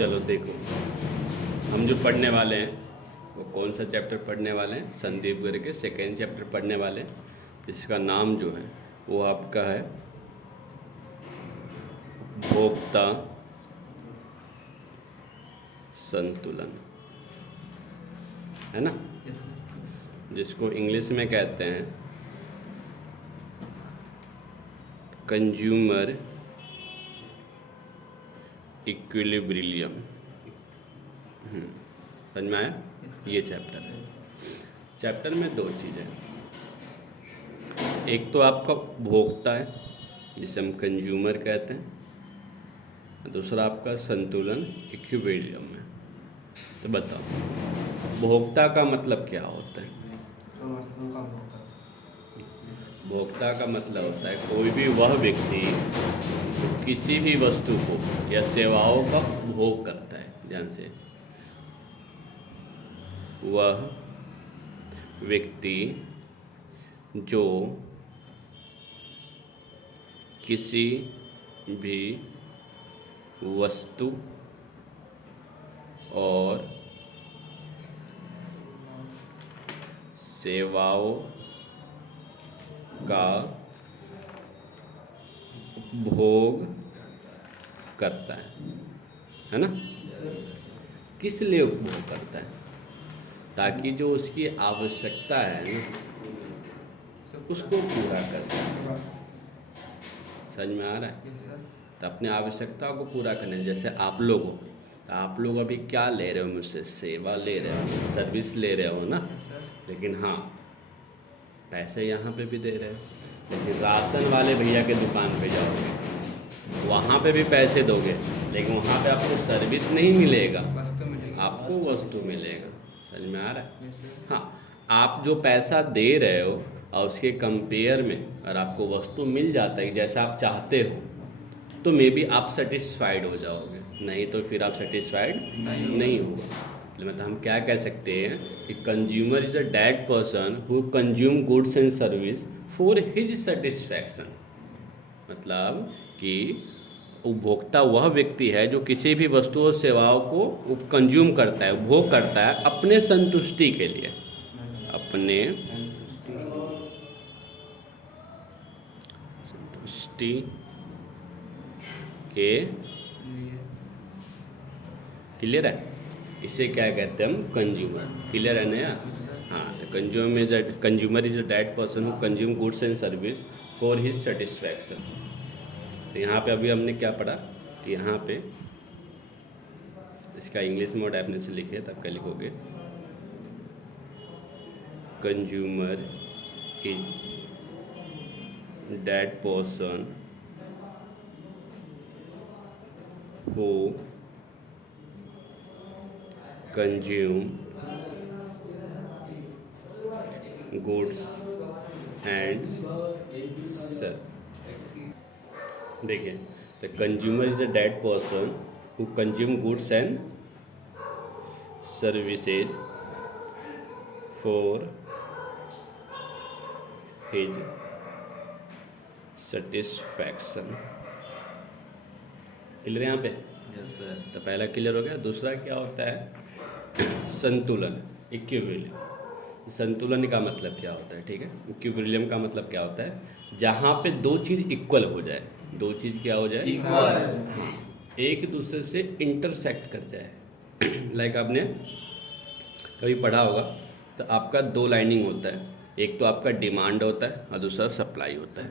चलो देखो, हम जो पढ़ने वाले हैं वो कौन सा चैप्टर पढ़ने वाले हैं? संदीप गिर के सेकेंड चैप्टर पढ़ने वाले हैं, जिसका नाम जो है वो आपका है उपभोक्ता संतुलन, है ना? जिसको इंग्लिश में कहते हैं कंज्यूमर इक्विलिब्रियम। समझ में आया? ये चैप्टर है। चैप्टर में दो चीज़ें, एक तो आपका भोक्ता है जिसे हम कंज्यूमर कहते हैं, दूसरा आपका संतुलन इक्विलिब्रियम है। तो बताओ भोक्ता का मतलब क्या होता है? भोक्ता का मतलब होता है कोई भी वह व्यक्ति किसी भी वस्तु को या सेवाओं का भोग करता है। ध्यान से, वह व्यक्ति जो किसी भी वस्तु और सेवाओं का भोग करता है ना? किस लिए उपभोग करता है? ताकि जो उसकी आवश्यकता है ना उसको पूरा कर सके। समझ में आ रहा है? तो अपनी आवश्यकता को पूरा करने, जैसे आप लोग हो, तो आप लोग अभी क्या ले रहे हो मुझसे? सेवा ले रहे हो, सर्विस ले रहे हो ना? लेकिन हाँ, पैसे यहाँ पे भी दे रहे हो, लेकिन राशन वाले भैया के दुकान पे जाओगे वहाँ पे भी पैसे दोगे, लेकिन वहाँ पे आपको सर्विस नहीं मिलेगा, आपको वस्तु मिलेगा। समझ में आ रहा है? हाँ, आप जो पैसा दे रहे हो और उसके कंपेयर में अगर आपको वस्तु मिल जाता है जैसा आप चाहते हो, तो मे बी आप सेटिस्फाइड हो जाओगे, नहीं तो फिर आप सेटिस्फाइड नहीं होगा। मतलब हम क्या कह सकते हैं कि consumer is a that person who consume goods and service for his satisfaction. मतलब कि उपभोक्ता वह व्यक्ति है जो किसी भी वस्तु और सेवाओं को कंज्यूम करता है, उपभोग करता है अपने संतुष्टि के लिए, अपने संतुष्टि के। क्लियर है? इसे क्या कहते हैं हम? कंज्यूमर। क्लियर है ना यार? हाँ, तो consumer is a that person who consume goods and service for his satisfaction. तो यहाँ पे अभी हमने क्या पढ़ा कि यहाँ पे इसका इंग्लिश में डेफिनेशन लिखे, तब क्या लिखोगे? Consumer is that person who consume goods and service. देखिए, the consumer is the that person who consume goods and services for his satisfaction. Clear है यहाँ पे? Yes sir. तो पहला क्लियर हो गया। दूसरा क्या होता है? संतुलन, इक्विलिब्रियम। संतुलन का मतलब क्या होता है? ठीक है, इक्विलिब्रियम का मतलब क्या होता है? जहाँ पे दो चीज़ इक्वल हो जाए, दो चीज़ क्या हो जाए? इक्वल, एक दूसरे से इंटरसेक्ट कर जाए। लाइक आपने कभी पढ़ा होगा, तो आपका दो लाइनिंग होता है, एक तो आपका डिमांड होता है और दूसरा सप्लाई होता है।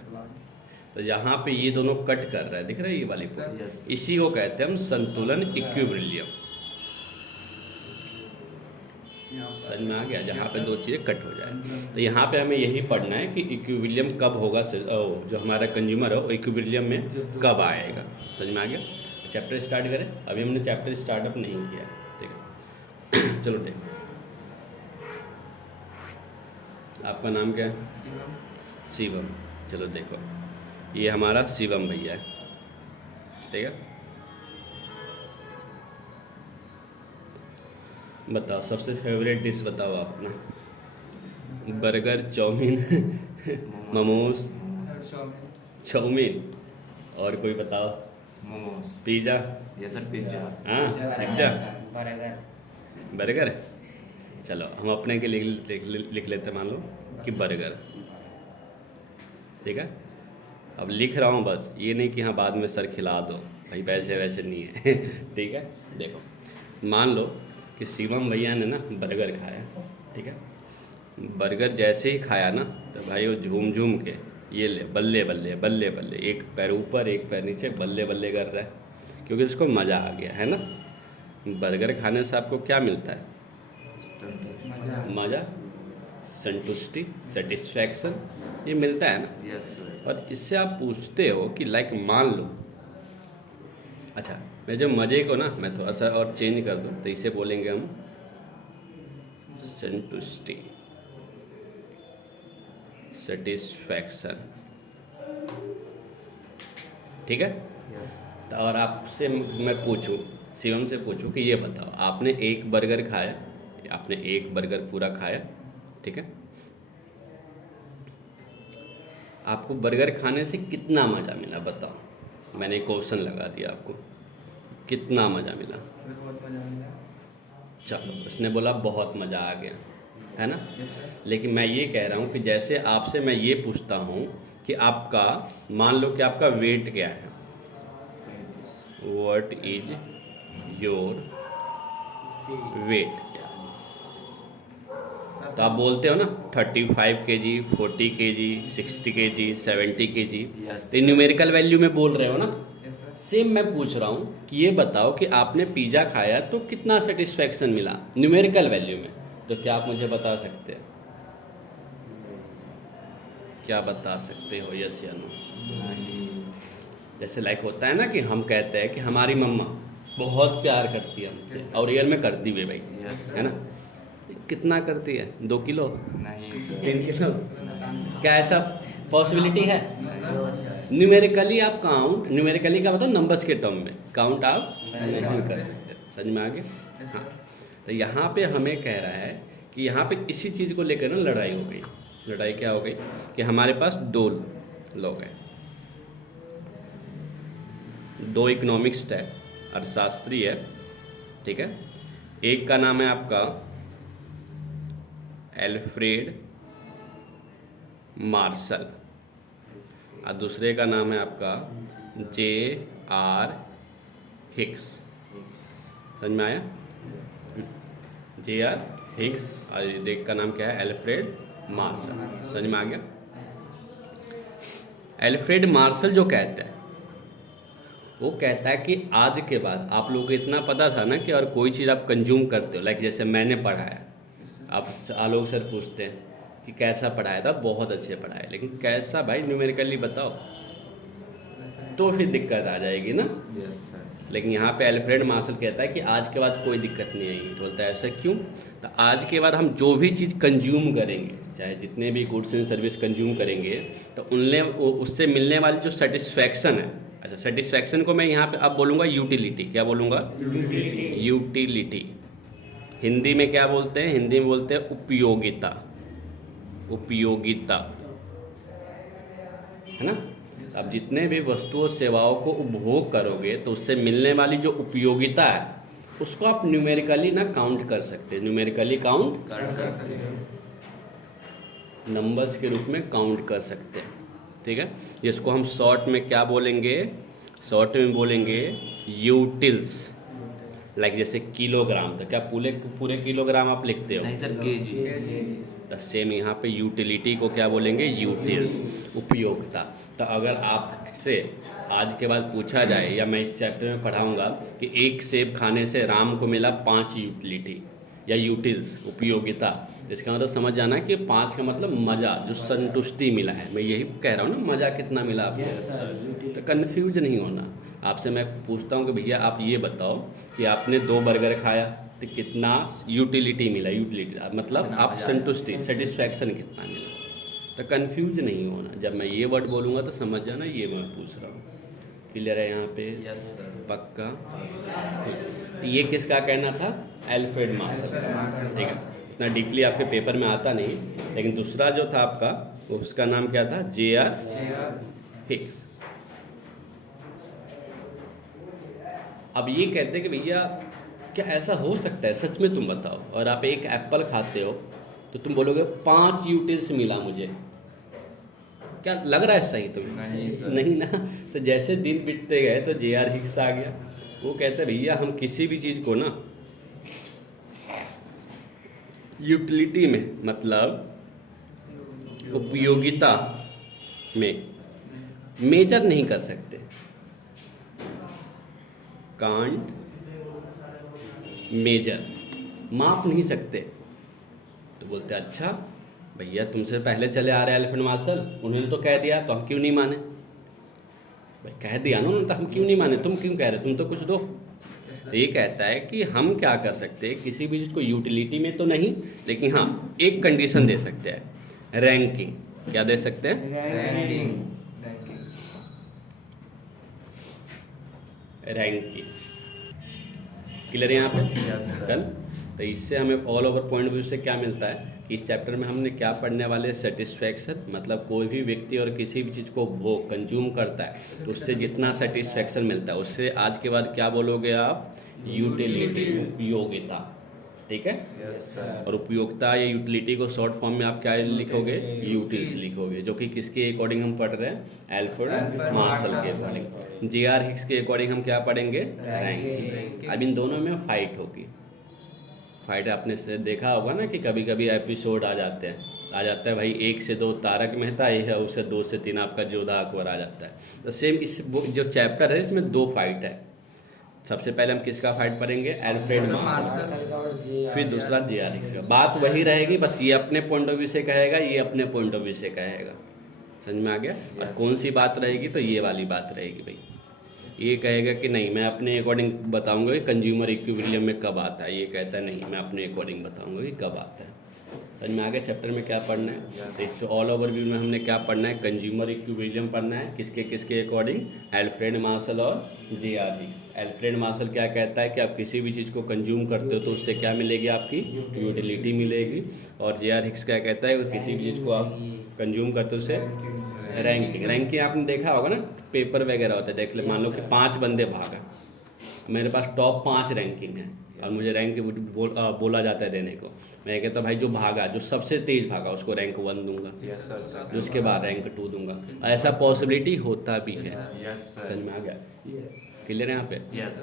तो यहाँ पे ये दोनों कट कर रहा है, दिख रहा है ये वाली पॉइंट? इसी को कहते हैं हम संतुलन, इक्विलिब्रियम। समझ में आ गया? जहाँ पे दो चीज़ें कट हो जाए, तो यहाँ पे हमें यही पढ़ना है कि इक्विलिब्रियम कब होगा, जो हमारा कंज्यूमर है वो इक्विलिब्रियम में कब आएगा। समझ में आ गया? चैप्टर स्टार्ट करें। अभी हमने चैप्टर स्टार्टअप नहीं किया, ठीक है? चलो देखो, आपका नाम क्या है? शिवम। चलो देखो, ये हमारा शिवम भैया है, ठीक है? बताओ सबसे फेवरेट डिश बताओ अपना। बर्गर, चाउमीन, मोमोज, चाउमीन, और कोई बताओ? Momos. Pizza. Yes sir, pizza. हाँ, पिज्ज़ा। बर्गर। बर्गर। चलो हम अपने के लिए लिख लेते हैं, मान लो कि बर्गर। ठीक है, अब लिख रहा हूँ बस, ये नहीं कि हाँ बाद में सर खिला दो भाई, वैसे वैसे नहीं है। ठीक है, देखो मान लो कि शिवम भैया ने ना बर्गर खाया। ठीक है, बर्गर जैसे ही खाया ना तो भाई वो झूम झूम के ये ले बल्ले बल्ले बल्ले बल्ले, एक पैर ऊपर एक पैर नीचे, बल्ले बल्ले कर रहा है, क्योंकि उसको मज़ा आ गया है ना। बर्गर खाने से आपको क्या मिलता है? मज़ा, संतुष्टि, सेटिस्फैक्शन, ये मिलता है ना। Yes sir. और इससे आप पूछते हो कि लाइक मान लो, अच्छा मैं जो मज़े को ना मैं थोड़ा सा और चेंज कर दूँ तो इसे बोलेंगे हम संतुष्टि, सेटिस्फैक्शन। ठीक है, तो और आपसे मैं पूछूं, शिवम से पूछूं कि ये बताओ, आपने एक बर्गर खाया, आपने एक बर्गर पूरा खाया, ठीक है, आपको बर्गर खाने से कितना मज़ा मिला बताओ। मैंने क्वेश्चन लगा दिया आपको, कितना मज़ा मिला? बहुत मजा मिला। चलो उसने बोला बहुत मज़ा आ गया, है ना। लेकिन मैं ये कह रहा हूँ कि जैसे आपसे मैं ये पूछता हूँ कि आपका, मान लो कि आपका वेट क्या है, व्हाट इज योर वेट, तो आप बोलते हो ना 35 kg, 40 kg, 60 kg, 70 kg, Yes. तो न्यूमेरिकल वैल्यू में बोल रहे हो ना। सेम मैं पूछ रहा हूँ कि ये बताओ कि आपने पिज़्ज़ा खाया तो कितना सेटिस्फैक्शन मिला न्यूमेरिकल वैल्यू में, तो क्या आप मुझे बता सकते हैं? क्या बता सकते हो, यस या नो? जैसे लाइक होता है ना कि हम कहते हैं कि हमारी मम्मा बहुत प्यार करती है हमसे, और रियल में करती भी भाई, यस है ना। कितना करती है? 2 किलो, नहीं सर। 3 किलो? क्या ऐसा पॉसिबिलिटी है? न्यूमेरिकली आप काउंट, न्यूमेरिकली का मतलब नंबर्स के टर्म में काउंट आप नहीं कर सकते। समझ में आ गया? हाँ, तो यहाँ पे हमें कह रहा है कि यहाँ पे इसी चीज़ को लेकर ना लड़ाई हो गई। लड़ाई क्या हो गई कि हमारे पास 2 लोग हैं, 2 इकोनॉमिक्स है, अर्थशास्त्री है, ठीक है। एक का नाम है आपका एल्फ्रेड मार्शल और दूसरे का नाम है आपका J.R. हिक्स। समझ में आया? J.R. हिक्स और एक का नाम क्या है? Alfred Marshall. समझ में आ गया? एल्फ्रेड मार्शल जो कहता है, वो कहता है कि आज के बाद आप लोगों को इतना पता था ना कि और कोई चीज़ आप कंज्यूम करते हो, लाइक जैसे मैंने पढ़ाया, आप आलोक सर पूछते हैं कि कैसा पढ़ाया था, बहुत अच्छे पढ़ाए, लेकिन कैसा भाई न्यूमेरिकली बताओ, तो फिर दिक्कत आ जाएगी ना। Yes sir. लेकिन यहाँ पे एल्फ्रेड मार्शल कहता है कि आज के बाद कोई दिक्कत नहीं आएगी। बोलता है ऐसा क्यों? तो आज के बाद हम जो भी चीज़ कंज्यूम करेंगे, चाहे जितने भी गुड्स एंड सर्विस कंज्यूम करेंगे, तो उनने उससे मिलने वाली जो सेटिस्फैक्शन है, अच्छा सेटिस्फैक्शन को मैं यहाँ पे अब बोलूँगा यूटिलिटी। क्या बोलूँगा? यूटिलिटी। हिंदी में क्या बोलते हैं? हिंदी में बोलते हैं उपयोगिता। उपयोगिता, है ना। अब जितने भी वस्तुओं सेवाओं को उपभोग करोगे तो उससे मिलने वाली जो उपयोगिता है उसको आप न्यूमेरिकली ना काउंट कर सकते हैं। न्यूमेरिकली काउंट कर सकते हैं। नंबर्स के रूप में काउंट कर सकते हैं, ठीक है। जिसको हम शॉर्ट में क्या बोलेंगे? शॉर्ट में बोलेंगे यूटिल्स। लाइक जैसे किलोग्राम, तो क्या पूरे पूरे किलोग्राम आप लिखते हो? नहीं सर, केजी। तो सेम यहाँ पे यूटिलिटी को क्या बोलेंगे? यूटिल्स, उपयोगिता। तो अगर आपसे आज के बाद पूछा जाए, या मैं इस चैप्टर में पढ़ाऊंगा कि एक सेब खाने से राम को मिला 5 यूटिलिटी या यूटिल्स, उपयोगिता, तो इसका मतलब समझ जाना कि 5 का मतलब मज़ा, जो संतुष्टि मिला है। मैं यही कह रहा हूँ ना, मज़ा कितना मिला आपको। तो कन्फ्यूज नहीं होना। आपसे मैं पूछता हूँ कि भैया आप ये बताओ कि आपने 2 बर्गर खाया तो कितना यूटिलिटी मिला? यूटिलिटी मतलब आप संतुष्टि, सेटिस्फैक्शन कितना मिला। तो कंफ्यूज नहीं होना। जब मैं ये वर्ड बोलूँगा तो समझ जाना ये मैं पूछ रहा हूँ। क्लियर है यहाँ पे? Yes sir. पक्का? ये किसका कहना था? एल्फ्रेड मार्शल का, ठीक है। इतना डीपली आपके पेपर में आता नहीं, लेकिन दूसरा जो था आपका, उसका नाम क्या था? J.R. हिक्स। अब ये कहते हैं कि भैया क्या ऐसा हो सकता है, सच में तुम बताओ। और आप एक एप्पल खाते हो तो तुम बोलोगे 5 यूटिल्स मिला मुझे, क्या लग रहा है सही तुम्हें? नहीं सर। नहीं ना। तो जैसे दिन बीतते गए तो जे.आर. हिक्स आ गया। वो कहते भैया हम किसी भी चीज़ को ना यूटिलिटी में, मतलब उपयोगिता में मेजर नहीं कर सकते, कांट मेजर, माप नहीं सकते। तो बोलते अच्छा भैया तुमसे पहले चले आ रहे एलिफेंट मार्शल, उन्होंने तो कह दिया तो हम क्यों नहीं माने? भाई कह दिया ना उन्होंने तो हम क्यों नहीं माने, तुम क्यों कह रहे, तुम तो कुछ दो। तो ये कहता है कि हम क्या कर सकते हैं, किसी भी चीज़ को यूटिलिटी में तो नहीं, लेकिन हाँ एक कंडीशन दे सकते हैं, रैंकिंग। क्या दे सकते हैं? रैंकिंग। रैंकिंग। क्लियर है यहाँ पे? Yes, sir. डन। तो इससे हमें ऑल ओवर पॉइंट व्यू से क्या मिलता है कि इस चैप्टर में हमने क्या पढ़ने वाले, सेटिस्फैक्शन, मतलब कोई भी व्यक्ति और किसी भी चीज़ को भोग कंज्यूम करता है तो उससे जितना सेटिस्फैक्शन मिलता है, उससे आज के बाद क्या बोलोगे आप? यूटिलिटी, उपयोगिता। ठीक है। Yes sir. और उपयोगिता या यूटिलिटी को शॉर्ट फॉर्म में आप क्या लिखोगे? यूटिल्स लिखोगे, जो कि किसके अकॉर्डिंग हम पढ़ रहे हैं? एल्फ्रेड मार्शल के अकॉर्डिंग। जे.आर. हिक्स के अकॉर्डिंग हम क्या पढ़ेंगे? रैंकिंग। अब इन दोनों में फाइट होगी। फाइट आपने से देखा होगा ना कि कभी कभी एपिसोड आ जाते हैं, आ जाता है भाई 1 से 2 तारक मेहता, ये है उससे 2 से 3 आपका जोधा अकबर आ जाता है। तो सेम इस जो चैप्टर है इसमें 2 फाइट है। सबसे पहले हम किसका फाइट पढ़ेंगे? Alfred Marshall. फिर दूसरा जे.आर. हिक्स का। बात वही रहेगी, बस ये अपने पॉइंट ऑफ व्यू से कहेगा, ये अपने पॉइंट ऑफ व्यू से कहेगा। समझ में आ गया? और कौन सी बात रहेगी? तो ये वाली बात रहेगी भाई। ये कहेगा कि नहीं मैं अपने अकॉर्डिंग बताऊंगा कि कंज्यूमर इक्विलिब्रियम में कब आता है, ये कहता है नहीं मैं अपने अकॉर्डिंग बताऊंगा कि कब आता है। समझ में आ गया चैप्टर में क्या पढ़ना है? तो इससे ऑल ओवर व्यू में हमने क्या पढ़ना है? कंज्यूमर इक्विलिब्रियम पढ़ना है, किसके किसके अकॉर्डिंग? एल्फ्रेड मार्शल और जे.आर. हिक्स। एल्फ्रेड मार्शल क्या कहता है कि आप किसी भी चीज़ को कंज्यूम करते हो तो उससे क्या मिलेगी? आपकी यूटिलिटी मिलेगी। और जे.आर. हिक्स क्या कहता है कि किसी भी चीज़ को आप कंज्यूम करते हो उससे रैंकिंग। रैंकिंग आपने देखा होगा ना, पेपर वगैरह होता है, देख ले, मान लो कि 5 बंदे भागा, मेरे पास टॉप 5 रैंकिंग है और मुझे रैंक बोला जाता है देने को। मैं कहता भाई जो भागा, जो सबसे तेज भागा उसको रैंक 1 दूंगा, यस सर। जो उसके बाद रैंक 2 दूंगा। ऐसा पॉसिबिलिटी होता भी है। यस समझ सर। में आ गया? क्लियर है यहाँ पे? Yes.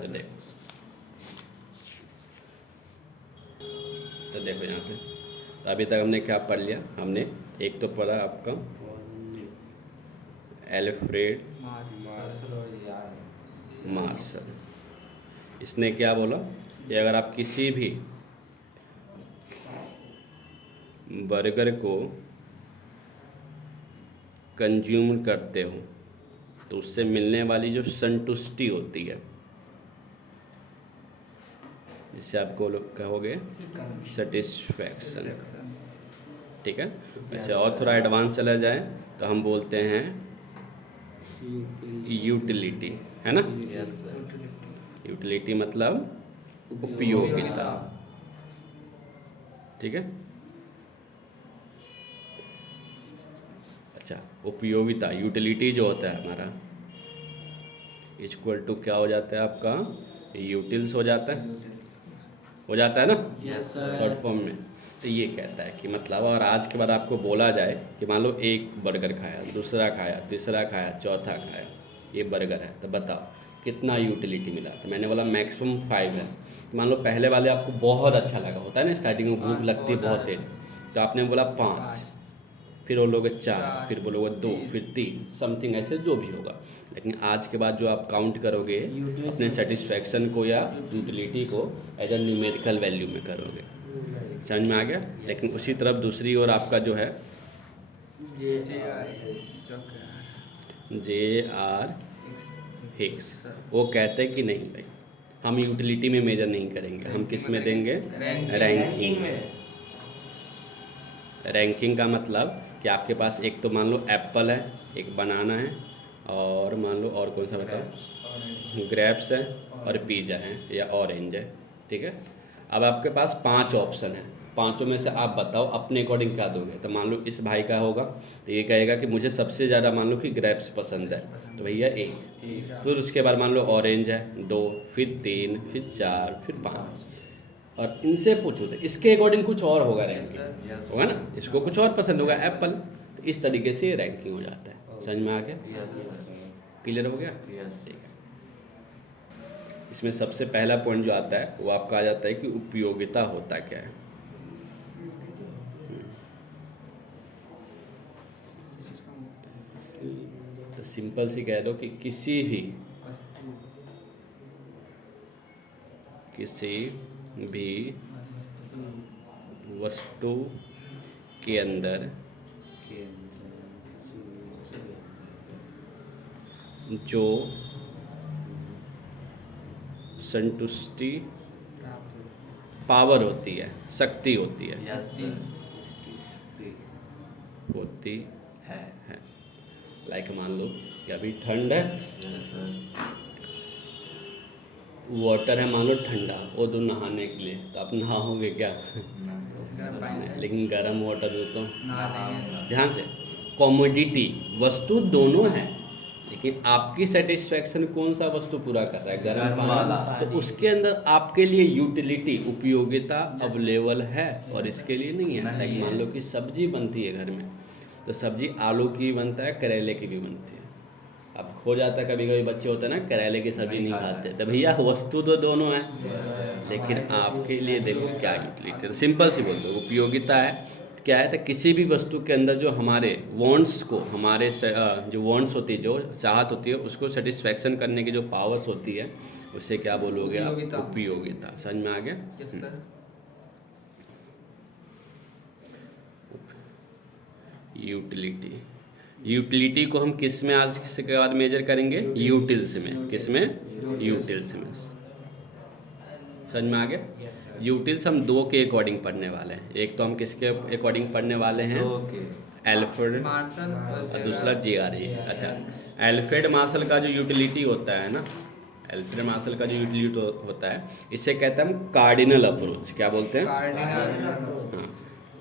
तो देखो यहाँ पे, तो अभी तक हमने क्या पढ़ लिया? हमने एक तो पढ़ा आपका एल्फ्रेड मार्शल। इसने क्या बोला कि अगर आप किसी भी बर्गर को कंज्यूम करते हो तो उससे मिलने वाली जो संतुष्टि होती है, जिससे आपको लोग कहोगे सेटिस्फैक्शन। ठीक है। वैसे और थोड़ा एडवांस चला जाए तो हम बोलते हैं यूटिलिटी, है ना? Yes sir. यूटिलिटी मतलब उपयोगिता। ठीक है। अच्छा, उपयोगिता, यूटिलिटी जो होता है हमारा इक्वल टू क्या हो जाता है आपका? यूटिल्स हो जाता है ना? Yes sir. शॉर्ट फॉर्म में। तो ये कहता है कि मतलब और आज के बाद आपको बोला जाए कि मान लो एक बर्गर खाया, दूसरा खाया, तीसरा खाया, चौथा खाया, ये बर्गर है, तो बताओ कितना यूटिलिटी मिला? तो मैंने बोला मैक्सिमम 5 है। मान लो पहले वाले आपको बहुत अच्छा लगा, होता है ना स्टार्टिंग में भूख लगती है बहुत तेज, तो आपने बोला 5, फिर बोलोगे 4, फिर बोलोगे 2, फिर 3, समथिंग ऐसे जो भी होगा। लेकिन आज के बाद जो आप काउंट करोगे अपने सेटिस्फैक्शन को या यूटिलिटी को एज ए न्यूमेरिकल वैल्यू में करोगे। समझ में आ गया? लेकिन उसी तरफ दूसरी ओर आपका जो है जे.आर. हिक्स, वो कहते हैं कि नहीं भाई हम यूटिलिटी में मेजर नहीं करेंगे, हम किस में देंगे? रैंकिंग में। रैंकिंग का मतलब कि आपके पास एक तो मान लो एप्पल है, एक बनाना है, और मान लो और कौन सा बताओ? ग्रेप्स है और पिज़्ज़ा है या ऑरेंज है। ठीक है। अब आपके पास 5 ऑप्शन है, पांचों में से आप बताओ अपने अकॉर्डिंग क्या दोगे। तो मान लो इस भाई का होगा तो ये कहेगा कि मुझे सबसे ज़्यादा मान लो कि ग्रेप्स पसंद है, तो भैया एक। फिर उसके बाद मान लो ऑरेंज है 2, फिर 3, फिर 4, फिर 5, और इनसे पूछो तो इसके अकॉर्डिंग कुछ और होगा रैंकिंग, Yes. होगा ना, इसको कुछ और पसंद होगा एप्पल, तो इस तरीके से रैंकिंग हो जाता है। समझ में आ गया? Yes, sir. क्लियर हो गया? Yes. ठीक है। इसमें सबसे पहला पॉइंट जो आता है वो आपका आ जाता है कि उपयोगिता होता क्या है। तो सिंपल सी कह दो कि किसी भी वस्तु के अंदर जो संतुष्टि पावर होती है, शक्ति होती है, Yes, sir. होती है। है। लाइक मान लो कि अभी ठंड है, Yes, sir. वाटर है मान लो ठंडा, वो तो नहाने के लिए, तो आप नहाओगे क्या? गर्म पानी से लेकिन गर्म वाटर हो तो नहा लेंगे। ध्यान से, कॉमोडिटी वस्तु दोनों है, लेकिन आपकी सेटिस्फेक्शन कौन सा वस्तु पूरा कर रहा है? गर्म गर्म वाला। पानी। तो उसके अंदर आपके लिए यूटिलिटी उपयोगिता अवेलेबल है और इसके लिए नहीं है। नहीं लाइक है। मान लो कि सब्जी बनती है घर में, तो सब्जी आलू की बनता है, करेले की भी बनती है। अब हो जाता है कभी कभी बच्चे होते हैं ना करेले की सब्जी नहीं खाते, तो भैया वस्तु तो दोनों है, लेकिन आपके लिए देखो क्या यूटिलिटी। सिंपल सी बोल दो, उपयोगिता है क्या है, तो किसी भी वस्तु के अंदर जो हमारे वांट्स को, हमारे जो वांट्स होती है, जो चाहत होती है, उसको सेटिस्फैक्शन करने की जो पावर्स होती है, उसे क्या बोलोगे आप? उपयोगिता। उपयोगिता। समझ में आ गया? Yes sir. यूटिलिटी, यूटिलिटी को हम किस में आज के बाद मेजर करेंगे? यूटिल्स में। किस में? यूटिल्स में। समझ में आ गया? Yes sir. यूटिल्स हम दो के अकॉर्डिंग पढ़ने वाले हैं। एक तो हम किसके अकॉर्डिंग पढ़ने वाले हैं? Okay. एल्फ्रेड, मार्शल और दूसरा जेआरई। अच्छा, एल्फ्रेड मार्शल का जो यूटिलिटी होता है ना, एल्फ्रेड मार्शल का जो यूटिलिटी होता है, इसे कहते हैं हम कार्डिनल अप्रोच। क्या बोलते हैं? कार्डिनल हाँ,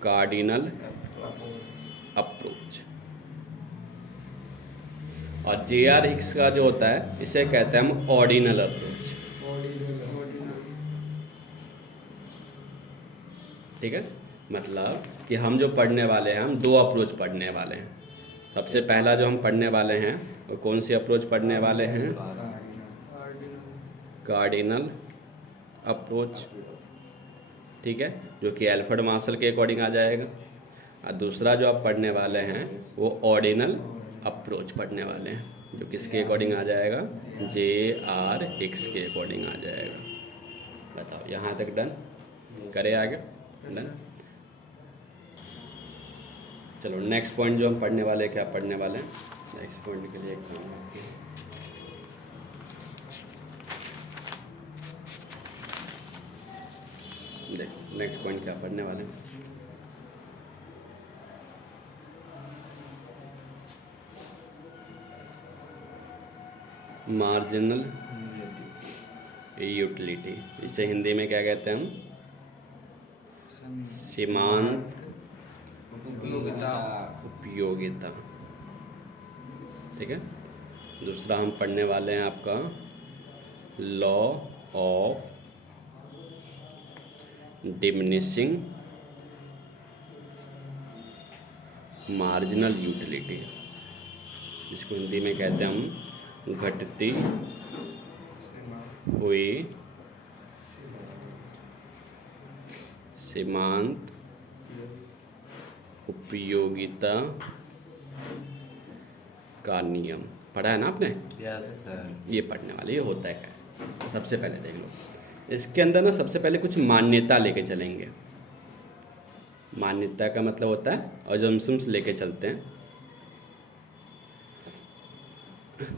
कार्डिनल अप्रोच। और जेआर हिक्स का जो होता है, इसे कहते हैं हम ऑर्डिनल अप्रोच। ठीक है, मतलब कि हम जो पढ़ने वाले हैं, हम दो अप्रोच पढ़ने वाले हैं। सबसे पहला जो हम पढ़ने वाले हैं वो कौन सी अप्रोच पढ़ने वाले हैं? Cardinal approach. ठीक है, जो कि एल्फ्रेड मार्शल के अकॉर्डिंग आ जाएगा। और दूसरा जो आप पढ़ने वाले हैं वो ऑर्डिनल अप्रोच पढ़ने वाले हैं, जो किसके अकॉर्डिंग आ जाएगा? जेआर हिक्स के अकॉर्डिंग आ जाएगा। बताओ यहाँ तक डन? करें आगे? डन। चलो नेक्स्ट पॉइंट जो हम पढ़ने वाले हैं, क्या पढ़ने वाले हैं? नेक्स्ट पॉइंट के लिए एक काम करते हैं। देखो नेक्स्ट पॉइंट क्या पढ़ने वाले हैं। मार्जिनल यूटिलिटी, इसे हिंदी में क्या कहते हैं हम? सीमांत उपयोगिता। उपयोगिता। ठीक है, दूसरा हम पढ़ने वाले हैं आपका law of diminishing marginal utility, इसको हिंदी में कहते हैं हम घटती हुई सीमांत उपयोगिता का नियम। पढ़ा है ना आपने? Yes, sir. ये पढ़ने वाले, ये होता है क्या? सबसे पहले देख लो, इसके अंदर ना सबसे पहले कुछ मान्यता लेके चलेंगे। मान्यता का मतलब होता है अजम्पशंस लेके चलते हैं।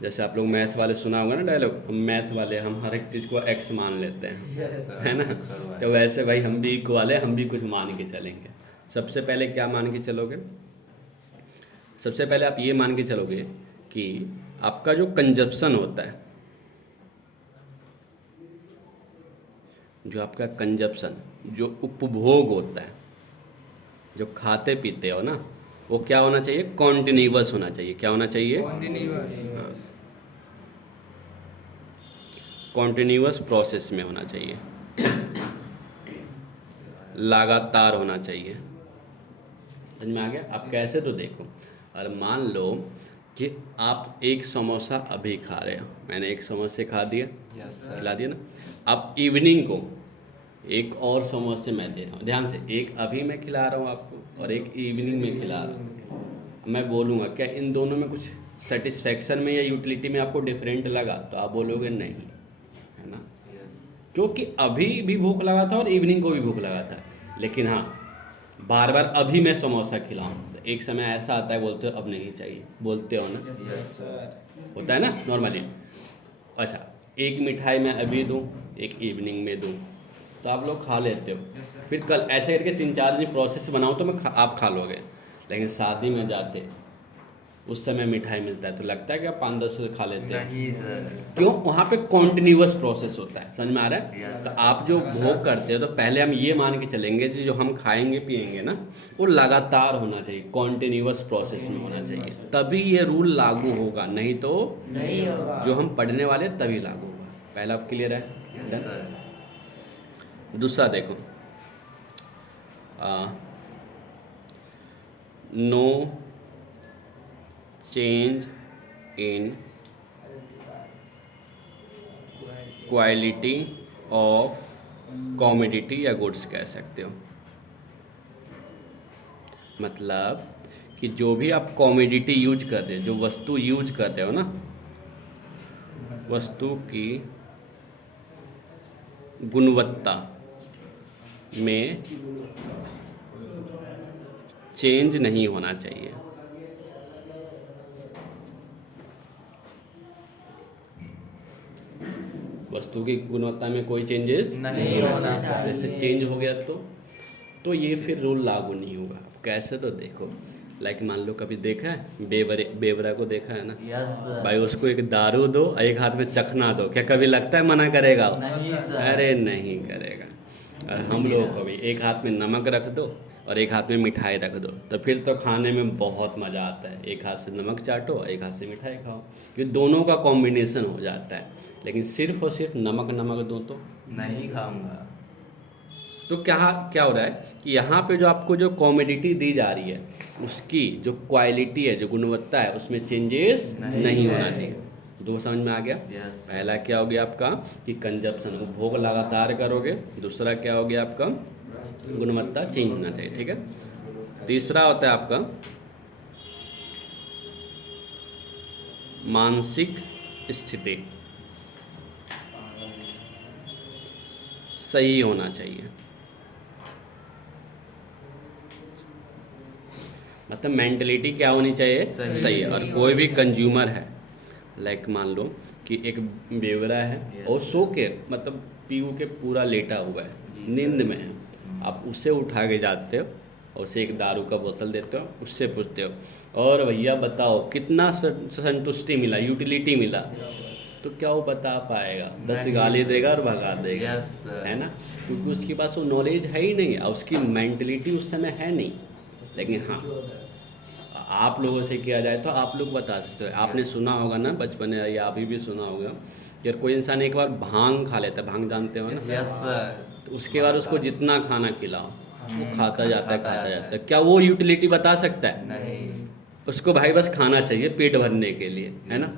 जैसे आप लोग मैथ वाले सुना होगा ना डायलॉग, हम मैथ वाले हम हर एक चीज़ को एक्स मान लेते हैं, Yes, sir. है ना? तो वैसे भाई हम भी इक्वल है, हम भी कुछ मान के चलेंगे। सबसे पहले क्या मान के चलोगे? सबसे पहले आप ये मान के चलोगे कि आपका जो कंजप्शन होता है, जो आपका कंजप्शन, जो उपभोग होता है, जो खाते पीते हो ना, वो क्या होना चाहिए? कॉन्टिन्यूअस होना चाहिए। क्या होना चाहिए? Continuous. कॉन्टिन्यूअस प्रोसेस में होना चाहिए, लगातार होना चाहिए। समझ में आ गया? आप कैसे तो देखो, और मान लो कि आप एक समोसा अभी खा रहे हो, मैंने एक समोसे खा दिया, Yes, sir. खिला दिया ना। अब इवनिंग को एक और समोसे मैं दे रहा हूँ, ध्यान से, एक अभी मैं खिला रहा हूँ आपको और एक इवनिंग में खिला रहा हूँ। मैं बोलूँगा क्या इन दोनों में कुछ सेटिस्फैक्शन में या यूटिलिटी में आपको डिफरेंट लगा? तो आप बोलोगे नहीं, है ना, Yes. क्योंकि अभी भी भूख लगा था और इवनिंग को भी भूख लगा था। लेकिन हाँ, बार बार अभी मैं समोसा खिलाऊं तो एक समय ऐसा आता है बोलते हो अब नहीं चाहिए, बोलते हो ना, Yes, sir. होता है ना नॉर्मली। अच्छा, एक मिठाई मैं अभी दूं, एक इवनिंग में दूं, तो आप लोग खा लेते हो। Yes, sir. फिर कल ऐसे करके 3-4 दिन प्रोसेस बनाऊं तो आप खा लोगे। लेकिन शादी में जाते उस समय मिठाई मिलता है तो लगता है कि आप 5-10 खा लेते हैं। नहीं सर। क्यों? वहाँ पे कॉन्टिन्यूअस प्रोसेस होता है। समझ में आ रहा है? Yes. तो आप जो भोग करते हो तो पहले हम ये मान के चलेंगे कि जो हम खाएंगे पिएंगे ना, वो लगातार होना चाहिए, कॉन्टिन्यूअस प्रोसेस में होना चाहिए, तभी ये रूल लागू होगा, नहीं तो नहीं होगा। जो हम पढ़ने वाले तभी लागू होगा। पहला आप क्लियर है? Yes, Done? sir. दूसरा देखो, no change in quality of commodity या गुड्स कह सकते हो। मतलब कि जो भी आप कॉमोडिटी यूज कर रहे हो, जो वस्तु यूज कर रहे हो ना, वस्तु की गुणवत्ता में चेंज नहीं होना चाहिए। वस्तु की गुणवत्ता में कोई चेंजेस नहीं होना चाहिए। जैसे चेंज हो गया तो ये फिर रूल लागू नहीं होगा। अब कैसे तो देखो, लाइक मान लो कभी देखा है बेवरा को देखा है ना, Yes, sir. भाई उसको एक दारू दो, एक हाथ में चखना दो, क्या कभी लगता है मना करेगा वो? नहीं सर। अरे नहीं करेगा। और हम लोग को भी एक हाथ में नमक रख दो और एक हाथ में मिठाई रख दो, तो फिर तो खाने में बहुत मज़ा आता है। एक हाथ से नमक चाटो, एक हाथ से मिठाई खाओ, ये दोनों का कॉम्बिनेशन हो जाता है। लेकिन सिर्फ और सिर्फ नमक नमक दो तो नहीं खाऊंगा। तो क्या हो रहा है कि यहाँ पे जो आपको जो कॉमोडिटी दी जा रही है, उसकी जो क्वालिटी है, जो गुणवत्ता है, उसमें चेंजेस नहीं होना चाहिए। दो समझ में आ गया? Yes. पहला क्या हो गया आपका कि कंजप्शन, भोग लगातार करोगे। दूसरा क्या हो गया आपका, गुणवत्ता चेंज होना चाहिए। ठीक है। तीसरा होता है आपका मानसिक स्थिति सही होना चाहिए। मतलब मेंटलिटी क्या होनी चाहिए? सही। और कोई भी कंज्यूमर है, लाइक मान लो कि एक बेवरा है Yes. और सो के मतलब पीऊ के पूरा लेटा हुआ है, जी, नींद सर। में है, आप उससे उठा के जाते हो और उसे एक दारू का बोतल देते हो, उससे पूछते हो और भैया बताओ कितना संतुष्टि मिला, यूटिलिटी मिला, तो क्या वो बता पाएगा? 10 नहीं, गाली सर। देगा और भगा देगा। Yes, sir. है ना, क्योंकि उसके पास वो नॉलेज है ही नहीं और उसकी मेंटलिटी उस समय है नहीं। लेकिन हाँ, आप लोगों से किया जाए तो आप लोग बता सकते हो। आपने सुना होगा ना बचपन में या अभी भी सुना होगा कि अगर कोई इंसान एक बार भांग खा लेता है, भांग जानते हो ना, Yes, sir. तो उसके बाद उसको जितना खाना खिलाओ वो खाता जाता है, खाता खाता जाता जाता है। है। क्या वो यूटिलिटी बता सकता है? नहीं। उसको भाई बस खाना चाहिए पेट भरने के लिए, है ना।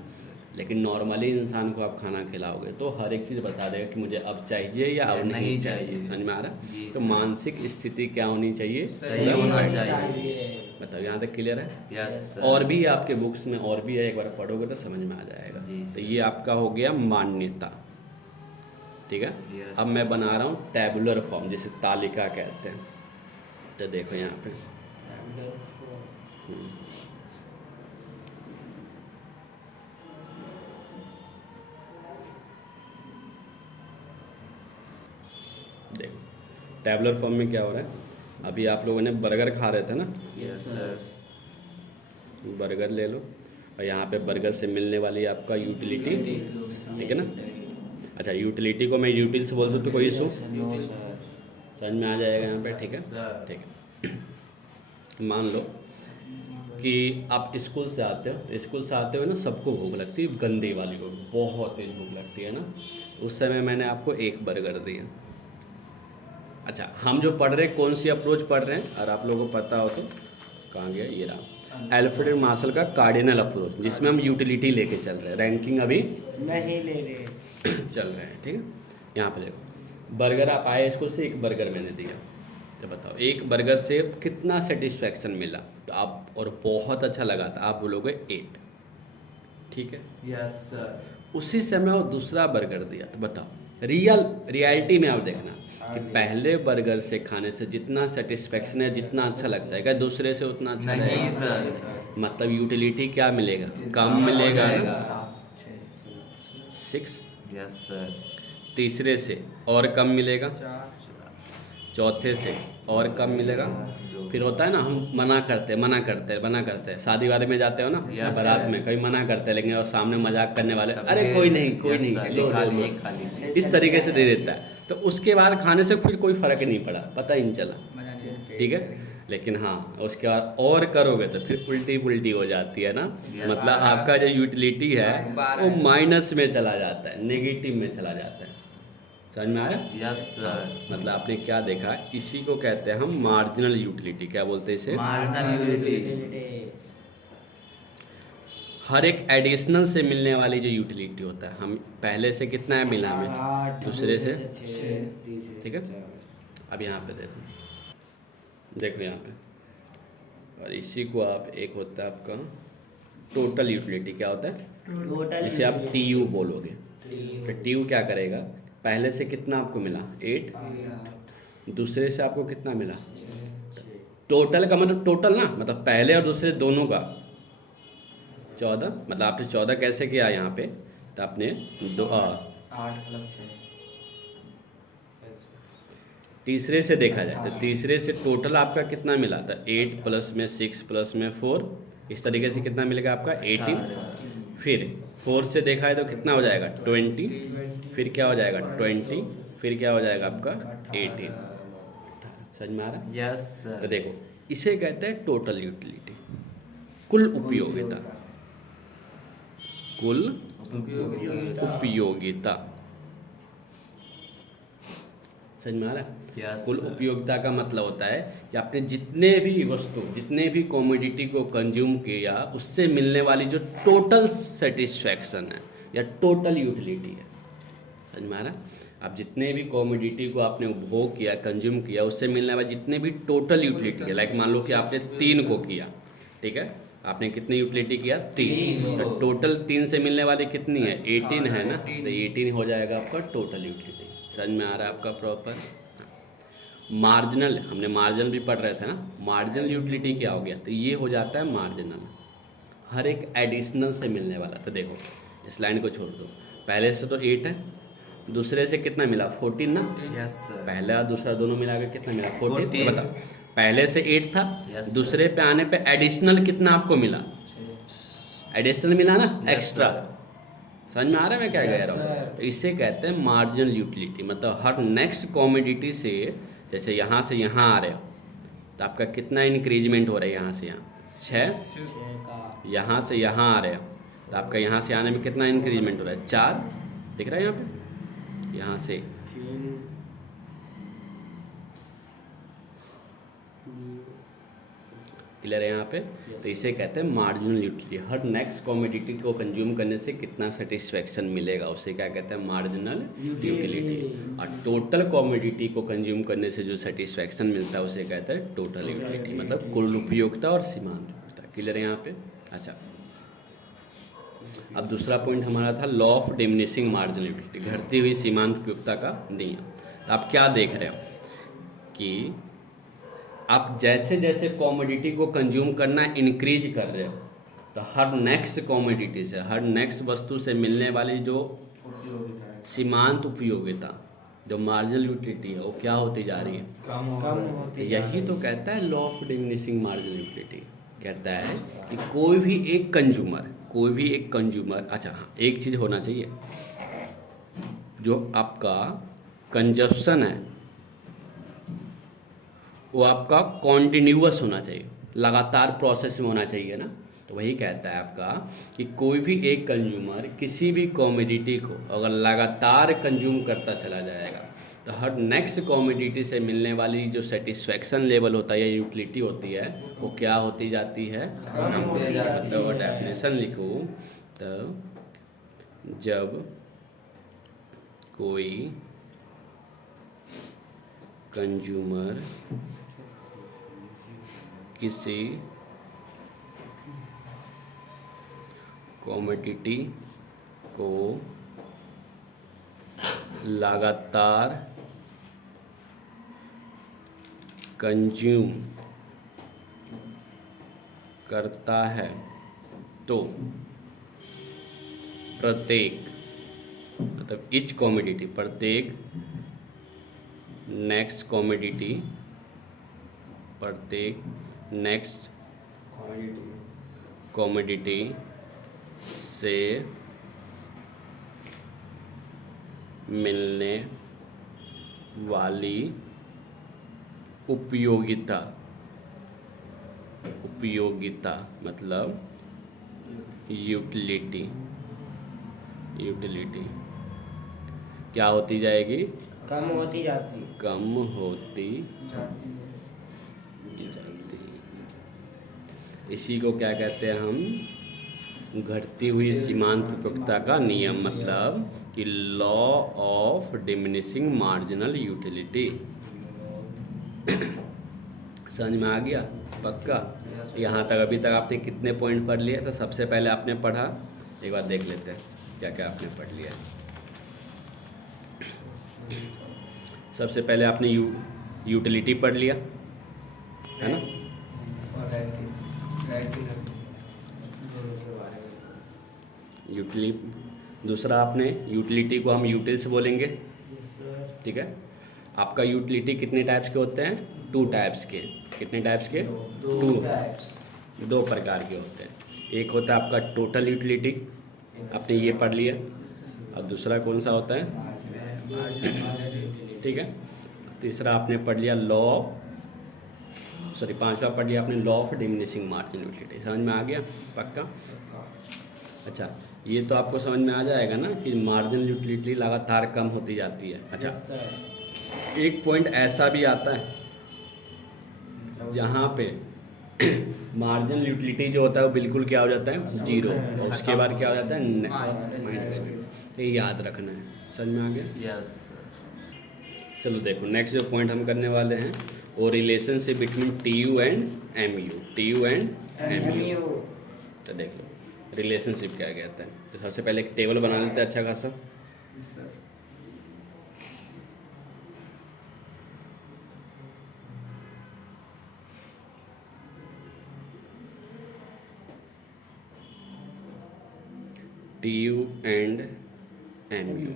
लेकिन नॉर्मली इंसान को आप खाना खिलाओगे तो हर एक चीज़ बता देगा कि मुझे अब चाहिए या अब नहीं नहीं चाहिए। चाहिए। समझ में आ रहा है? जी, तो सर। मानसिक स्थिति क्या होनी चाहिए? सही होना चाहिए। बताओ, यहाँ तक क्लियर है? Yes, sir. और भी आपके बुक्स में और भी है, एक बार पढ़ोगे तो समझ में आ जाएगा। जी, तो सर। ये आपका हो गया मान्यता। ठीक है। Yes. अब मैं बना रहा हूँ टेबुलर फॉर्म, जिसे तालिका कहते हैं। तो देखो यहाँ पे देखो टेबुलर फॉर्म में क्या हो रहा है। अभी आप लोगों ने बर्गर खा रहे थे ना, Yes, sir. बर्गर ले लो और यहाँ पे बर्गर से मिलने वाली आपका यूटिलिटी, ठीक है ना। अच्छा, यूटिलिटी को मैं यूटिल्स बोल दूँ तो कोई इशू? No, sir. समझ में आ जाएगा यहाँ पे, ठीक है। Sir. ठीक है। मान लो कि आप स्कूल से आते हो, तो स्कूल से आते हो ना, सबको भूख लगती है, गंदी वाली को बहुत तेज भूख लगती है ना। उस समय मैंने आपको एक बर्गर दिया। अच्छा, हम जो पढ़ रहे हैं कौन सी अप्रोच पढ़ रहे हैं, और आप लोगों को पता हो तो कहाँ गया, ये रहा एल्फ्रेड मार्शल का कार्डिनल अप्रोच, जिसमें हम यूटिलिटी लेके चल रहे हैं, रैंकिंग अभी नहीं ले रहे। चल रहे हैं, ठीक है। यहाँ पे देखो, बर्गर आप आए स्कूल से, एक बर्गर मैंने दिया, तो बताओ एक बर्गर से कितना सेटिस्फैक्शन मिला, तो आप, और बहुत अच्छा लगा था, आप बोलोगे 8, ठीक है। Yes sir. उसी समय वो दूसरा बर्गर दिया, तो बताओ रियलिटी में आप देखना कि पहले बर्गर से खाने से जितना सेटिस्फैक्शन है, जितना अच्छा लगता है, क्या दूसरे से उतना अच्छा नहीं रहेगा? सर। मतलब यूटिलिटी क्या मिलेगा, कम मिलेगा ना, 6। Yes sir. तीसरे से और कम मिलेगा, चौथे से और कम मिलेगा। फिर होता है ना, हम मना करते हैं, शादी वादी में जाते हो ना, Yes, बारात sir. में कभी मना करते हैं, लेकिन और सामने मजाक करने वाले, तब अरे फिर- कोई नहीं Yes, sir, लो, खा लो, लिए, लो। खा लिए। इस तरीके से दे देता है, तो उसके बाद खाने से फिर कोई फर्क नहीं पड़ा, पता ही नहीं चला, ठीक है। लेकिन हाँ, उसके बाद और करोगे तो फिर उल्टी पुल्टी हो जाती है ना। Yes, मतलब sir. आपका जो यूटिलिटी है वो माइनस में चला जाता है, नेगेटिव में चला जाता है। समझ में आया? Yes sir. मतलब आपने क्या देखा, इसी को कहते हैं हम मार्जिनल यूटिलिटी। क्या बोलते हैं इसे? Marginal utility. हर एक एडिशनल से मिलने वाली जो यूटिलिटी होता है, हम पहले से कितना है मिला हमें, 8, दूसरे से 6, ठीक है। अब यहाँ पे देखो यहाँ पे, और इसी को आप, एक होता है आपका टोटल यूटिलिटी। क्या होता है? टोटल जिसे आप TU बोलोगे। तो TU क्या करेगा, पहले से कितना आपको मिला 8, दूसरे से आपको कितना मिला, टोटल का मतलब टोटल ना, मतलब पहले और दूसरे दोनों का 14। मतलब आपने 14 कैसे किया यहाँ पे, तो आपने 8 + 6। तीसरे से देखा जाए तो तीसरे से टोटल आपका कितना मिला था, 8 प्लस में 6 प्लस में 4, इस तरीके से कितना मिलेगा आपका 18। फिर 4 से देखा है तो कितना हो जाएगा 20, फिर क्या हो जाएगा 20, फिर क्या हो जाएगा आपका 18। समझ में आ रहा है? यस तो सर। देखो, इसे कहते हैं टोटल यूटिलिटी, कुल उपयोगिता, कुल उपयोगिता। समझ में आ रहा है? Yes, कुल sir. उपयोगिता का मतलब होता है कि आपने जितने भी वस्तु, जितने भी कमोडिटी को कंज्यूम किया, उससे मिलने वाली जो टोटल सेटिस्फैक्शन है या टोटल यूटिलिटी है। समझ में आ रहा है? आप जितने भी कमोडिटी को आपने उपभोग किया, कंज्यूम किया, उससे मिलने वाली जितने भी टोटल यूटिलिटी है, लाइक मान लो कि आपने 3 को किया, ठीक है, आपने कितनी यूटिलिटी किया 3, तो टोटल 3 से मिलने वाली कितनी है 18 है ना, तो 18 हो जाएगा आपका टोटल यूटिलिटी। समझ में आ रहा है आपका प्रॉपर? मार्जिनल, हमने मार्जिनल भी पढ़ रहे थे ना, मार्जिनल यूटिलिटी क्या हो गया, तो ये हो जाता है मार्जिनल, हर एक एडिशनल से मिलने वाला। तो देखो, इस लाइन को छोड़ दो, पहले से तो 8 है, दूसरे से कितना मिला 14 ना, यस सर। पहला और दूसरा दोनों मिला के कितना मिला 14। 14। तो बताओ, पहले से 8 था, Yes, sir. दूसरे पे आने पे एडिशनल कितना आपको मिला, एडिशनल मिला ना, Yes, एक्स्ट्रा। sir. समझ में आ रहा है मैं क्या Yes, कह रहा हूँ? sir. तो इसे कहते हैं मार्जिनल यूटिलिटी। मतलब हर नेक्स्ट कमोडिटी से, जैसे यहाँ से यहाँ आ रहे हो, तो आपका कितना इंक्रीजमेंट हो रहा है, यहाँ से यहाँ 6, यहाँ से यहाँ आ रहे हो, तो आपका यहाँ से आने में कितना इंक्रीजमेंट हो रहा है 4, दिख रहा है यहाँ पे, यहाँ से क्लियर है यहाँ पे। तो इसे कहते हैं मार्जिनल यूटिलिटी, हर नेक्स्ट कमोडिटी को कंज्यूम करने से कितना सेटिस्फैक्शन मिलेगा, उसे क्या कहते हैं मार्जिनल यूटिलिटी। और टोटल कमोडिटी को कंज्यूम करने से जो सेटिस्फैक्शन मिलता है उसे कहते हैं टोटल यूटिलिटी, मतलब कुल उपयोगिता और सीमांत उपयोगिता। क्लियर है यहाँ पे? अच्छा, अब दूसरा पॉइंट हमारा था law of diminishing marginal utility, घटती हुई सीमांत उपयोगिता का नियम। तो आप क्या देख रहे हो कि आप जैसे जैसे कमोडिटी को कंज्यूम करना इंक्रीज कर रहे हो, तो हर नेक्स्ट कमोडिटी से, हर नेक्स्ट वस्तु से मिलने वाली जो सीमांत उपयोगिता, जो मार्जिनल यूटिलिटी है, वो क्या होती जा रही है, कम होती यही तो कहता है law of diminishing marginal utility. कहता है कि कोई भी एक कंज्यूमर, अच्छा हाँ, एक चीज़ होना चाहिए, जो आपका कंजप्शन है वो आपका कॉन्टिन्यूअस होना चाहिए। लगातार प्रोसेस में होना चाहिए ना। तो वही कहता है आपका कि कोई भी एक कंज्यूमर किसी भी कमोडिटी को अगर लगातार कंज्यूम करता चला जाएगा तो हर नेक्स्ट कमोडिटी से मिलने वाली जो सेटिस्फैक्शन लेवल होता है या यूटिलिटी होती है वो क्या होती जाती है, कम होती जाती तो है। डेफिनेशन लिखो। तो जब कोई कंज्यूमर किसी कमोडिटी को लगातार कंज्यूम करता है तो प्रत्येक मतलब ईच कमोडिटी प्रत्येक नेक्स्ट कमोडिटी प्रत्येक नेक्स्ट कमोडिटी से मिलने वाली उपयोगिता उपयोगिता मतलब यूटिलिटी यूटिलिटी क्या होती जाएगी, कम होती जाती। कम होती जाती है। जाती। इसी को क्या कहते हैं हम, घटती हुई सीमांत उपयोगिता का नियम, मतलब कि law of diminishing marginal utility. समझ में आ गया पक्का। यहाँ तक अभी तक आपने कितने पॉइंट पढ़ लिए? तो सबसे पहले आपने पढ़ा, एक बार देख लेते हैं क्या क्या आपने पढ़ लिया। सबसे पहले आपने यूटिलिटी पढ़ लिया है ना। और यूटिलिटी दूसरा आपने यूटिलिटी को हम यूटिल्स बोलेंगे, ठीक है। आपका यूटिलिटी कितने टाइप्स के होते हैं? 2 टाइप्स के। कितने टाइप्स के? 2 टाइप्स, 2 प्रकार के होते हैं। एक होता है आपका टोटल यूटिलिटी, आपने ये पढ़ लिया, और दूसरा कौन सा होता है, ठीक है। तीसरा आपने पढ़ लिया पांचवा पढ़ लिया आपने law of diminishing margin utility. समझ में आ गया पक्का। अच्छा, ये तो आपको समझ में आ जाएगा ना कि मार्जिनल यूटिलिटी लगातार कम होती जाती है। अच्छा, एक पॉइंट ऐसा भी आता है जहाँ पे मार्जिनल यूटिलिटी जो होता है वो बिल्कुल क्या हो जाता है, 0, और उसके बाद क्या हो जाता है, माइनस में। ये याद रखना है। समझ में आ गया? यस। चलो देखो, नेक्स्ट जो पॉइंट हम करने वाले हैं वो relationship between TU and MU। TU and MU, तो देख लो रिलेशनशिप क्या कहता है। तो सबसे पहले एक टेबल बना लेते हैं अच्छा खासा। TU एंड MU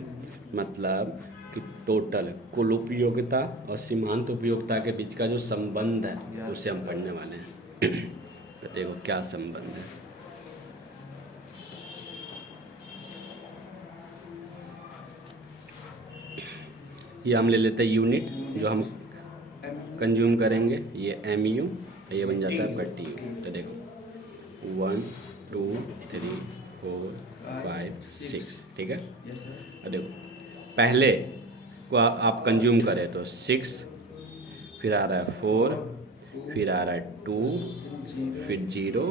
मतलब कि टोटल कुल उपयोगिता और सीमांत उपयोगिता के बीच का जो संबंध है उसे हम पढ़ने वाले हैं। तो देखो क्या संबंध है। ये हम ले लेते हैं यूनिट जो हम कंज्यूम करेंगे, ये MU, ये बन जाता है आपका TU। तो देखो 1 2 3 4 5 6, ठीक है। और देखो पहले को आप कंज्यूम करें तो 6, फिर आ रहा है 4, फिर आ रहा है 2, फिर 0,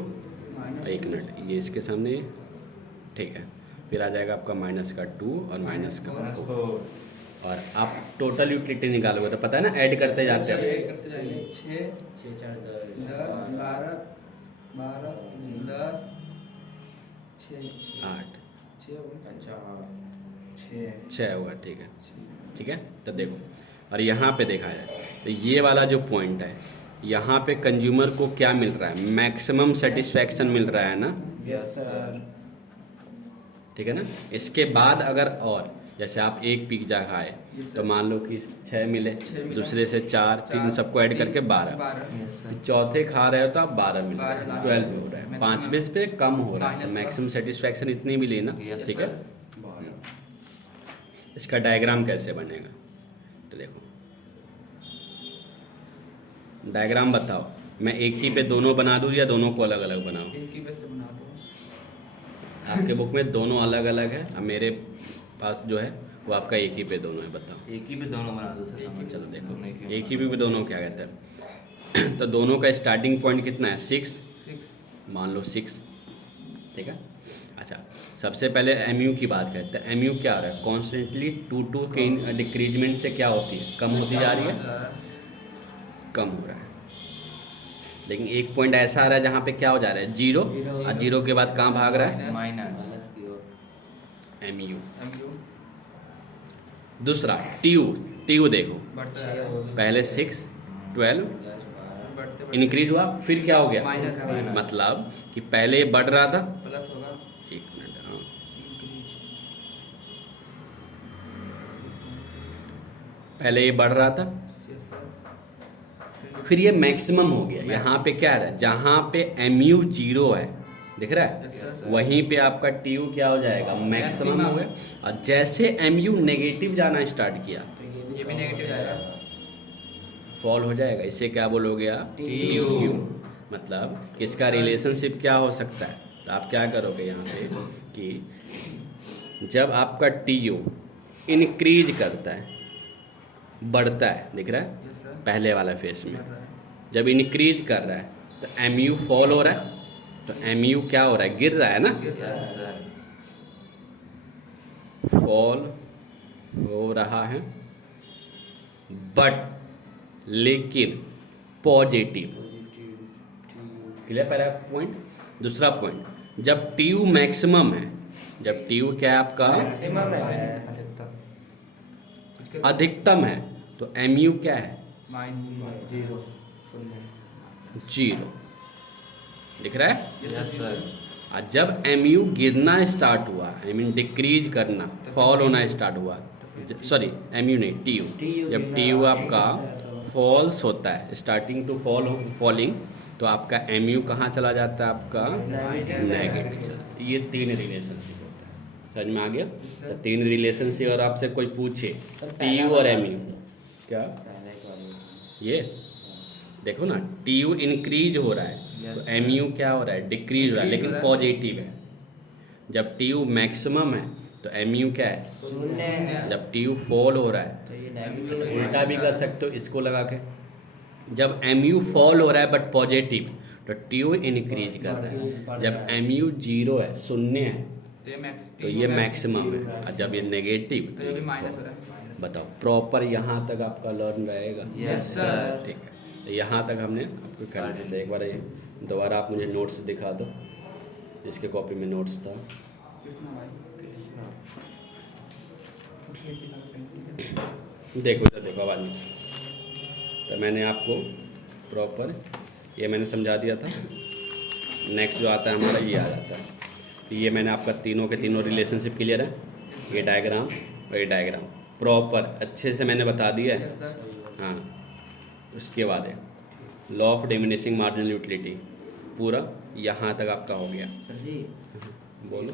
1 मिनट ये इसके सामने, ठीक है। फिर आ जाएगा आपका माइनस का 2 और माइनस का 4, और आप टोटल यूटिलिटी निकालोगे तो पता है ना, ऐड करते जाते हैं। 6 4 10 12 10 8 अच्छा 6 हुआ, ठीक है, ठीक है। तो देखो, और यहाँ पे देखा जाए तो ये वाला जो पॉइंट है, यहाँ पे कंज्यूमर को क्या मिल रहा है, मैक्सिमम सेटिस्फैक्शन मिल रहा है ना, यस सर। ठीक है ना। इसके बाद अगर और जैसे आप एक पिज्जा खाए तो मान लो कि 6 मिले, दूसरे से 4, फिर इन सबको ऐड करके 12, यस सर। चौथे खा रहे हो तो आप 12 मिल रहे हैं, 12 हो रहा है, 5 पे कम हो रहा है, तो मैक्सिमम सेटिस्फैक्शन इतनी मिली ना, Yes, ठीक है। sir. इसका डायग्राम कैसे बनेगा, तो देखो डायग्राम बताओ। मैं एक ही पे दोनों बना दूँ या दोनों को अलग अलग बनाऊँ? एक ही पे से बना दो। आपके बुक में दोनों अलग अलग है और मेरे पास जो है वो आपका एक ही पे दोनों है। बताओ। एक ही पे दोनों बना दो सर, समझ चलो देखो, नहीं क्यों एक ही पे दोनों क्या कहते हैं? तो दोनों का स्टार्टिंग पॉइंट कितना है? 6। 6 मान लो 6, ठीक है। अच्छा, सबसे पहले MU की बात करते हैं। MU क्या हो रहा है? कॉन्स्टेंटली 2 के डिक्रीजमेंट से क्या होती है? कम होती जा रही है, कम हो रहा है। लेकिन एक पॉइंट ऐसा आ रहा है जहाँ पे क्या हो जा रहा है? 0, और 0 के बाद कहाँ भाग रहा है? Minus MU। MU दूसरा TU देखो, बढ़ता है, पहले 6, 12 बढ़ते इंक्रीज हुआ, फिर क्या हो गया? माइनस। मतलब कि पहले ये बढ़ रहा था, प्लस होगा। एक मिनट, हाँ, इंक्रीज। पहले ये बढ़ रहा था, यस सर। फिर ये मैक्सिमम हो गया। यहाँ पे क्या है? जहाँ पे MU 0 है, दिख रहा है, Yes, sir. वहीं पे आपका TU क्या हो जाएगा? मैक्सिमम हो गया। और जैसे MU नेगेटिव जाना स्टार्ट किया, तो ये भी नेगेटिव जाएगा। फॉल हो जाएगा। इसे क्या बोलोगे आप? TU। मतलब कि इसका रिलेशनशिप क्या हो सकता है? तो आप क्या करोगे यहाँ पे कि जब आपका TU इंक्रीज करता है, बढ़ता है, दिख रहा है यस सर। पहले वाला फेस में, बढ़ रहा है। जब इंक्रीज कर रहा है तो MU फॉल हो रहा है, तो MU क्या हो रहा है? गिर रहा है ना, गिर रहा यस है। सर। फॉल हो रहा है, बट लेकिन पॉजिटिव। क्लियर? पहला पॉइंट। दूसरा पॉइंट, जब TU मैक्सिमम है, जब TU क्या है आपका? मैक्सिमम है। इसके अधिकतम है, तो MU क्या है? माइनस 0 0। दिख रहा है? Yes sir. और जब MU गिरना स्टार्ट हुआ, आई मीन डिक्रीज करना, फॉल होना स्टार्ट हुआ, सॉरी MU नहीं, TU, जब TU आपका फॉल्स होता है, स्टार्टिंग टू फॉलिंग, तो आपका MU कहाँ चला जाता है? आपका नेगेटिव चलता है। ये 3 रिलेशनशिप होता है। समझ में आ गया? तो 3 रिलेशनशिप, और आपसे कोई पूछे TU और MU क्या, ये देखो ना, TU इंक्रीज हो रहा है, Yes, तो sir. MU क्या हो रहा है? डिक्रीज हो रहा है, Decrease हो लेकिन रहा है। पॉजिटिव है। जब TU मैक्सिमम है तो MU क्या है? शून्य है। जब TU फॉल हो रहा है, तो ये नेगेटिव उल्टा भी कर सकते हो इसको लगा के। जब MU फॉल हो रहा है बट पॉजिटिव, तो TU इंक्रीज कर रहा है। जब MU 0 है, शून्य है, तो ये मैक्स, तो ये मैक्सिमम है। और जब ये नेगेटिव, तो ये भी माइनस हो रहा है। बताओ, प्रॉपर यहाँ तक आपका लर्न रहेगा? Yes sir. ठीक है, तो यहाँ तक हमने आपको कर दिया था। एक बार ये दोबारा आप मुझे नोट्स दिखा दो, इसके कॉपी में नोट्स था। कृष्णा भाई। देखो इधर देखो, आवाज़ में, तो मैंने आपको प्रॉपर ये मैंने समझा दिया था। नेक्स्ट जो आता है हमारा, ये आ जाता है। तो ये मैंने आपका तीनों के तीनों रिलेशनशिप क्लियर है, ये डायग्राम और ये डायग्राम प्रॉपर अच्छे से मैंने बता दिया है। Yes sir. हाँ, उसके बाद है law of diminishing marginal utility, पूरा यहाँ तक आपका हो गया। सर जी, बोलो।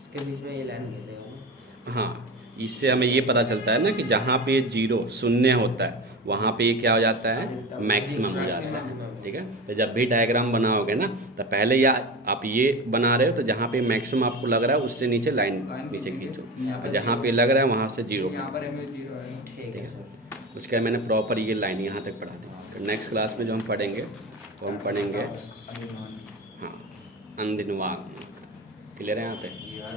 इसके बीच में ये लाइन कैसे होगी? हाँ, इससे हमें ये पता चलता है ना कि जहाँ पे 0 शून्य होता है, वहाँ पे ये क्या हो जाता है? मैक्सिमम हो जाता है। ठीक है, तो जब भी डायग्राम बनाओगे ना, तो पहले या आप ये बना रहे हो, तो जहाँ पे मैक्सिमम आपको लग रहा है उससे नीचे लाइन नीचे खींचो, और जहाँ पे लग रहा है वहाँ से 0 यहाँ पर MU 0 है। ठीक है सर। उसके बाद मैंने प्रॉपर ये लाइन यहाँ तक पढ़ा दी। तो नेक्स्ट क्लास में जो हम पढ़ेंगे, वो हम पढ़ेंगे हाँ अंधिन्वाग। क्लियर है यहाँ पे? यार,